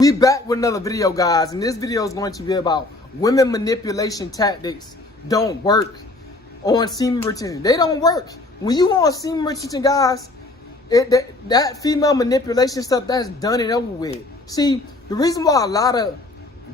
We back with another video, guys, and this video is going to be about women manipulation tactics don't work on semen retention. They don't work. When you on semen retention, guys, that female manipulation stuff, that's done and over with. See, the reason why a lot of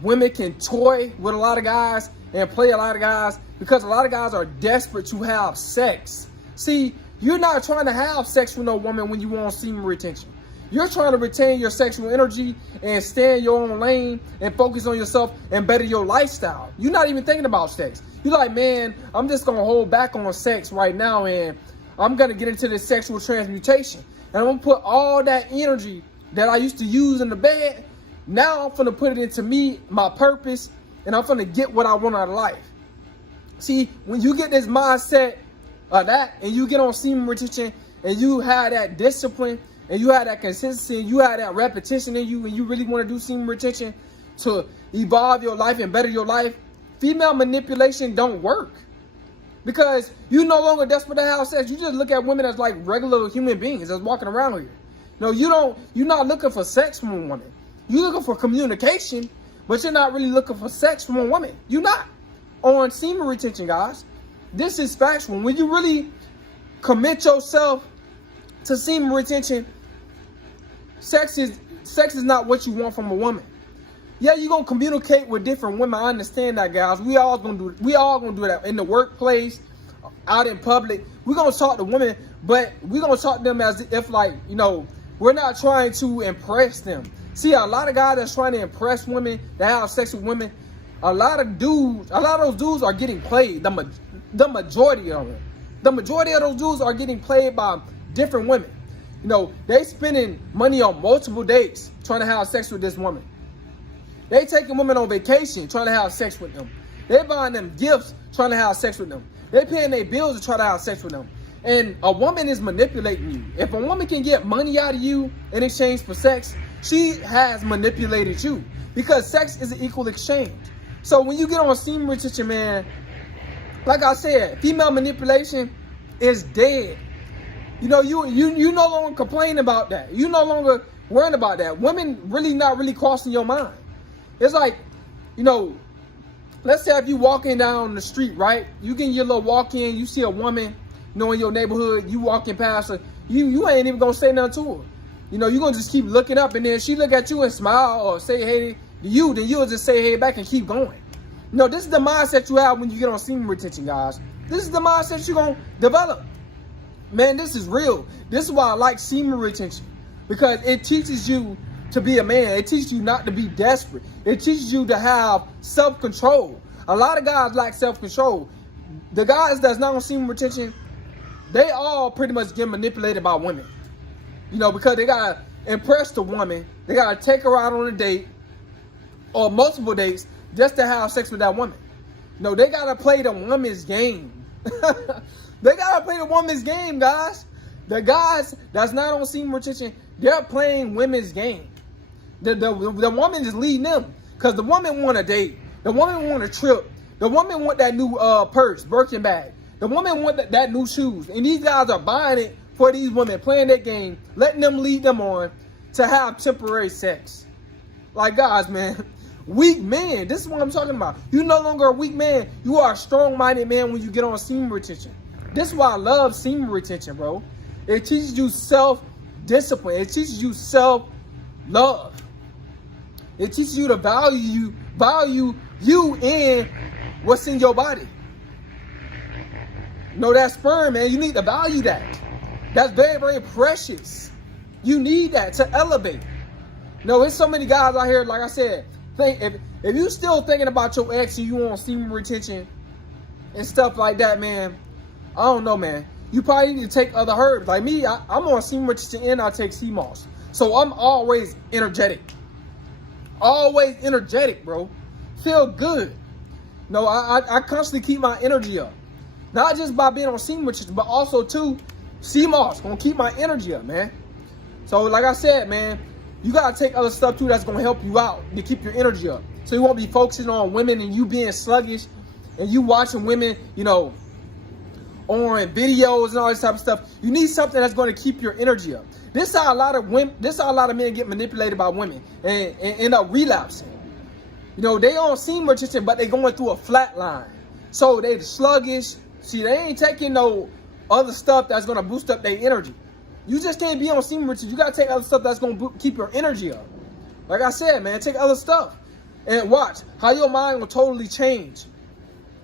women can toy with a lot of guys and play a lot of guys, because a lot of guys are desperate to have sex. See, you're not trying to have sex with no woman when you on semen retention. You're trying to retain your sexual energy and stay in your own lane and focus on yourself and better your lifestyle. You're not even thinking about sex. You're like, man, I'm just going to hold back on sex right now and I'm going to get into this sexual transmutation. And I'm going to put all that energy that I used to use in the bed, now I'm going to put it into me, my purpose, and I'm going to get what I want out of life. See, when you get this mindset of that and you get on semen retention and you have that discipline, and you have that consistency, and you have that repetition in you, and you really want to do semen retention to evolve your life and better your life, female manipulation don't work. Because you no longer desperate to have sex. You just look at women as like regular human beings that's walking around here. No, you're not looking for sex from a woman. You're looking for communication, but you're not really looking for sex from a woman. You're not on semen retention, guys. This is factual. When you really commit yourself to semen retention, sex is not what you want from a woman. Yeah, you're gonna communicate with different women. I understand that, guys. We all gonna do that in the workplace, out in public. We're gonna talk to women, but we're gonna talk to them as if, like, you know, we're not trying to impress them. See, a lot of guys that's trying to impress women, that have sex with women, a lot of those dudes are getting played. The majority of them. The majority of those dudes are getting played by different women. You know, they spending money on multiple dates trying to have sex with this woman. They taking women on vacation trying to have sex with them. They buying them gifts trying to have sex with them. They paying their bills to try to have sex with them. And a woman is manipulating you. If a woman can get money out of you in exchange for sex, she has manipulated you, because sex is an equal exchange. So when you get on semen retention, man, like I said, female manipulation is dead. You know, you no longer complain about that. You no longer worrying about that. Women really not really crossing your mind. It's like, you know, let's say if you walking down the street, right? You get your little walk in, you see a woman, you know, in your neighborhood, you walking past her, you ain't even gonna say nothing to her. You know, you're gonna just keep looking up, and then she look at you and smile or say hey to you, then you'll just say hey back and keep going. You know, this is the mindset you have when you get on semen retention, guys. This is the mindset you're gonna develop. Man, this is real. This is why I like semen retention, because it teaches you to be a man. It teaches you not to be desperate. It teaches you to have self-control. A lot of guys lack self-control. The guys that's not on semen retention, they all pretty much get manipulated by women. You know, because they gotta impress the woman. They gotta take her out on a date or multiple dates just to have sex with that woman. You know, they gotta play the woman's game. They gotta play the woman's game, guys. The guys that's not on semen retention, they're playing women's game. The woman is leading them, because the woman want a date. The woman want a trip. The woman want that new purse, Birkin bag. The woman want that new shoes. And these guys are buying it for these women, playing that game, letting them lead them on to have temporary sex. Like, guys, man, weak man. This is what I'm talking about. You're no longer a weak man. You are a strong-minded man when you get on semen retention. This is why I love semen retention, bro. It teaches you self-discipline. It teaches you self-love. It teaches you to value you and what's in your body. You know, that sperm, man, you need to value that. That's very, very precious. You need that to elevate. You know, there's so many guys out here, like I said, if you still thinking about your ex and you on semen retention and stuff like that, man, I don't know, man. You probably need to take other herbs. Like me, I'm on semen retention and I take sea moss. So I'm always energetic. Always energetic, bro. Feel good. No, I constantly keep my energy up. Not just by being on semen retention, but also too, sea moss gonna keep my energy up, man. So like I said, man, you gotta take other stuff too that's gonna help you out to keep your energy up. So you won't be focusing on women and you being sluggish and you watching women, you know, on videos and all this type of stuff. You need something that's going to keep your energy up. This how a lot of women, this how a lot of men get manipulated by women and end up relapsing. You know, they on semen retention, but they going through a flat line. So they sluggish. See, they ain't taking no other stuff that's gonna boost up their energy. You just can't be on semen retention. You gotta take other stuff that's gonna keep your energy up. Like I said, man, take other stuff and watch how your mind will totally change.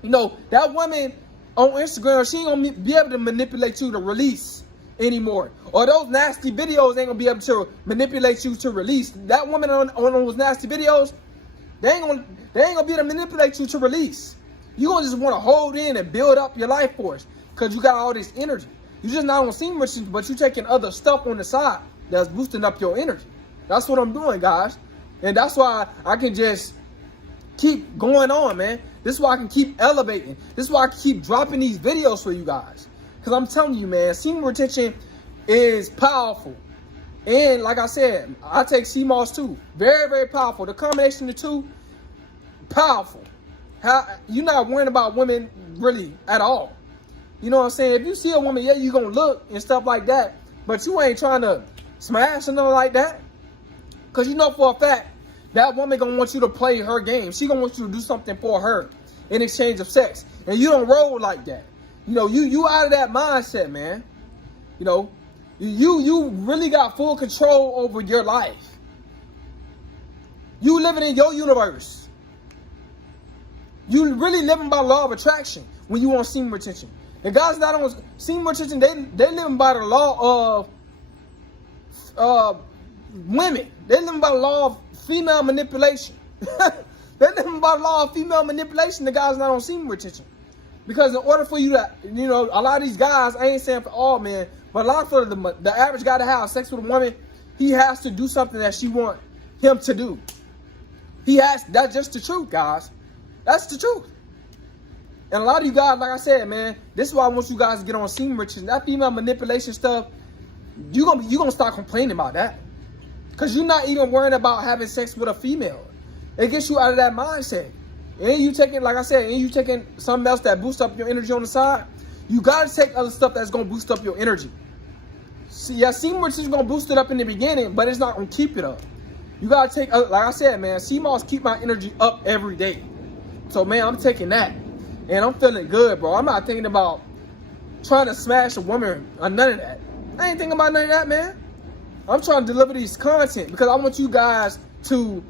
You know, that woman on Instagram, she ain't gonna be able to manipulate you to release anymore. Or those nasty videos ain't gonna be able to manipulate you to release. That woman on those nasty videos, they ain't gonna be able to manipulate you to release. You gonna just want to hold in and build up your life force because you got all this energy. You just not on semen retention, but you taking other stuff on the side that's boosting up your energy. That's what I'm doing, guys. And that's why I can just keep going on, man. This is why I can keep elevating. This is why I can keep dropping these videos for you guys. Because I'm telling you, man, semen retention is powerful. And like I said, I take CMOS too. Very, very powerful. The combination of the two, powerful. You're not worrying about women really at all. You know what I'm saying? If you see a woman, yeah, you're going to look and stuff like that. But you ain't trying to smash or nothing like that. Because you know for a fact, that woman going to want you to play her game. She going to want you to do something for her in exchange of sex. And you don't roll like that. You know, you out of that mindset, man. You know, you really got full control over your life. You living in your universe. You really living by law of attraction when you want semen retention. And guys not on semen retention, they living by the law of women. They living by the law of female manipulation. They living by the law of female manipulation. The guys not on semen retention. Because in order for you to, you know, a lot of these guys, I ain't saying for all men, but a lot for the average guy to have sex with a woman, he has to do something that she want him to do. That's just the truth, guys. That's the truth. And a lot of you guys, like I said, man, this is why I want you guys to get on semen retention. That female manipulation stuff, you gonna start complaining about that. Because you're not even worrying about having sex with a female. It gets you out of that mindset. And you taking, like I said, and you taking something else that boosts up your energy on the side. You gotta take other stuff that's gonna boost up your energy. See, yeah, semen retention is gonna boost it up in the beginning, but it's not gonna keep it up. You gotta take, like I said, man, CMOS keep my energy up every day. So, man, I'm taking that. And I'm feeling good, bro. I'm not thinking about trying to smash a woman or none of that. I ain't thinking about none of that, man. I'm trying to deliver these content because I want you guys to,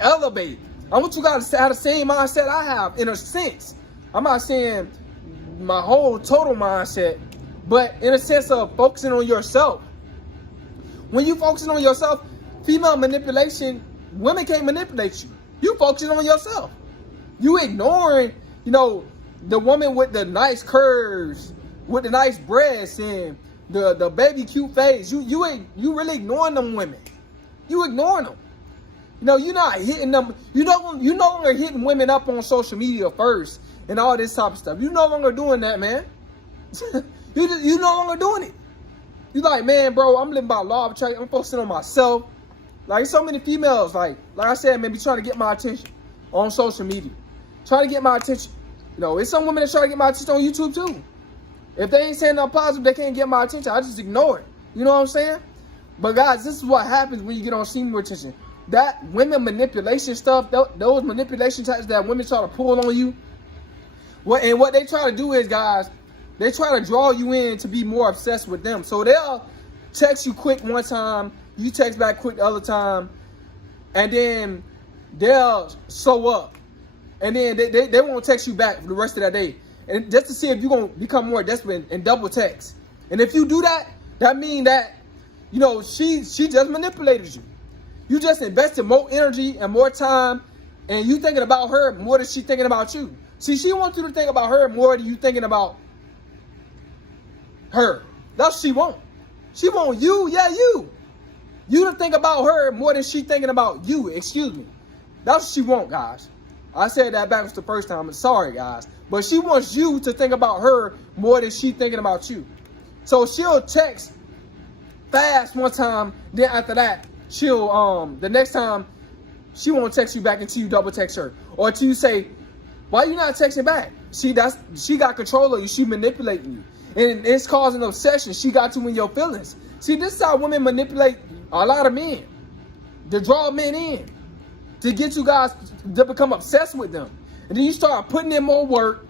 elevate. I want you guys to have the same mindset I have, in a sense. I'm not saying my whole total mindset, but in a sense of focusing on yourself. When you focusing on yourself, female manipulation, women can't manipulate you. You focusing on yourself. You ignoring, you know, the woman with the nice curves, with the nice breasts and the baby cute face. You really ignoring them women. You ignoring them. You know, you're not hitting them. You no longer hitting women up on social media first and all this type of stuff. You no longer doing that, man. you no longer doing it. You like, man, bro, I'm living by law of attraction. I'm focusing on myself. Like, so many females, like I said, maybe trying to get my attention on social media. Trying to get my attention. You know, it's some women that try to get my attention on YouTube too. If they ain't saying nothing positive, they can't get my attention. I just ignore it. You know what I'm saying? But guys, this is what happens when you get on semen retention. That women manipulation stuff, those manipulation types that women try to pull on you. And what they try to do is, guys, they try to draw you in to be more obsessed with them. So they'll text you quick one time, you text back quick the other time, and then they'll show up. And then they won't text you back for the rest of that day. And just to see if you're going to become more desperate and double text. And if you do that, that means that, you know, she just manipulated you. You just invested more energy and more time, and you thinking about her more than she thinking about you. See, she wants you to think about her more than you thinking about her. That's what she want. She want you, yeah, you. You to think about her more than she thinking about you, excuse me. That's what she want, guys. I said that backwards the first time. I'm sorry, guys. But she wants you to think about her more than she thinking about you. So she'll text fast one time, then after that, she'll, the next time, she won't text you back until you double text her. Or until you say, why you not texting back? She got control of you. She manipulating you. And it's causing obsession. She got you in your feelings. See, this is how women manipulate a lot of men. To draw men in. To get you guys to become obsessed with them. And then you start putting in more work.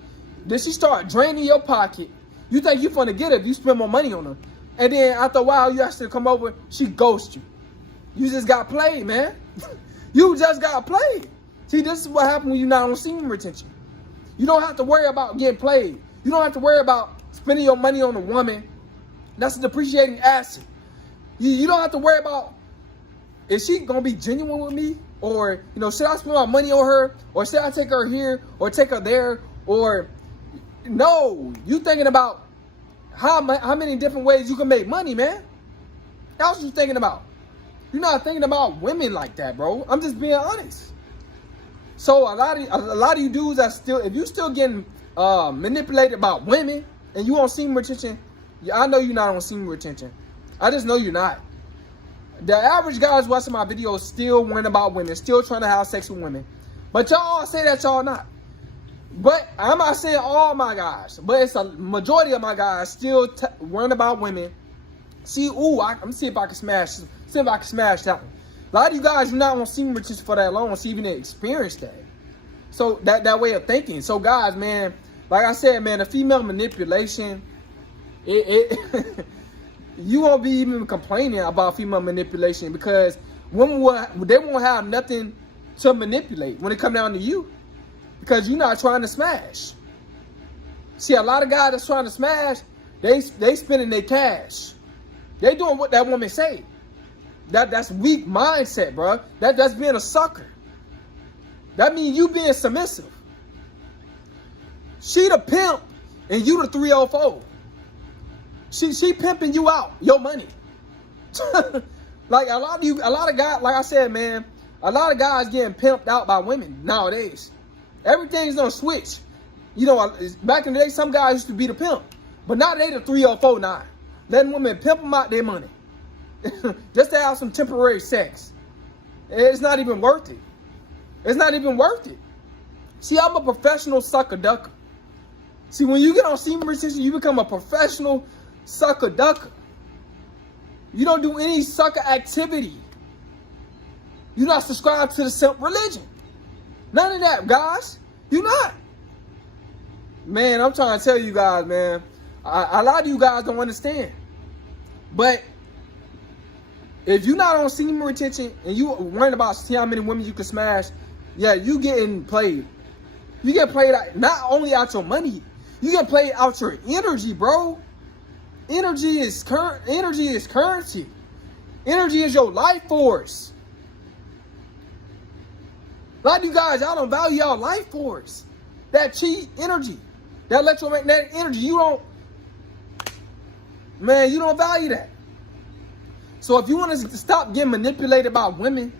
Then she start draining your pocket. You think you're gonna get her if you spend more money on her. And then after a while, you actually come over, she ghosts you. You just got played, man. You just got played. See, this is what happens when you're not on semen retention. You don't have to worry about getting played. You don't have to worry about spending your money on a woman. That's a depreciating asset. You don't have to worry about, is she going to be genuine with me? Or, should I spend my money on her? Or should I take her here? Or take her there? Or, no. You thinking about how many different ways you can make money, man. That's what you thinking about. You're not thinking about women like that, bro. I'm just being honest. So a lot of you dudes are still, if you still getting manipulated by women and you on semen retention, I know you're not on semen retention. I just know you're not. The average guys watching my videos still worrying about women, still trying to have sex with women. But y'all all say that y'all not. But I'm not saying all my guys, but it's a majority of my guys still worrying about women. See, I'm gonna see if I can smash that one. A lot of you guys, you're not on semen retention for that long, so even to experience that. So that way of thinking. So guys, man, like I said, man, the female manipulation, you won't be even complaining about female manipulation because women they won't have nothing to manipulate when it come down to you because you're not trying to smash. See, a lot of guys that's trying to smash, they spending their cash. They doing what that woman say. That's weak mindset, bro. That's being a sucker. That means you being submissive. She the pimp and you the 304. She pimping you out, your money. Like a lot of guys, like I said, man, a lot of guys getting pimped out by women nowadays. Everything's gonna switch. Back in the day, some guys used to be the pimp, but now they the 304 now. Letting women pimp them out their money. Just to have some temporary sex. It's not even worth it. It's not even worth it. See, I'm a professional sucker ducker. See, when you get on semen retention, you become a professional sucker ducker. You don't do any sucker activity. You're not subscribed to the simp religion. None of that, guys. You're not. Man, I'm trying to tell you guys, man. A lot of you guys don't understand. But if you're not on semen retention and you worrying about see how many women you can smash, yeah, you getting played. You get played out, not only out your money, you get played out your energy, bro. Energy is currency. Energy is your life force. A lot of you guys, y'all don't value y'all life force. That cheap energy. That electromagnetic energy. You don't value that. So if you want to stop getting manipulated by women,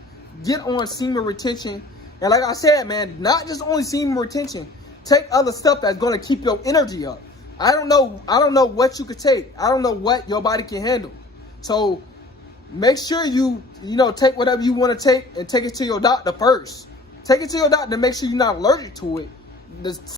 get on semen retention. And like I said, man, not just only semen retention. Take other stuff that's going to keep your energy up. I don't know what you could take. I don't know what your body can handle. So make sure you take whatever you want to take and take it to your doctor first. Take it to your doctor to make sure you're not allergic to it.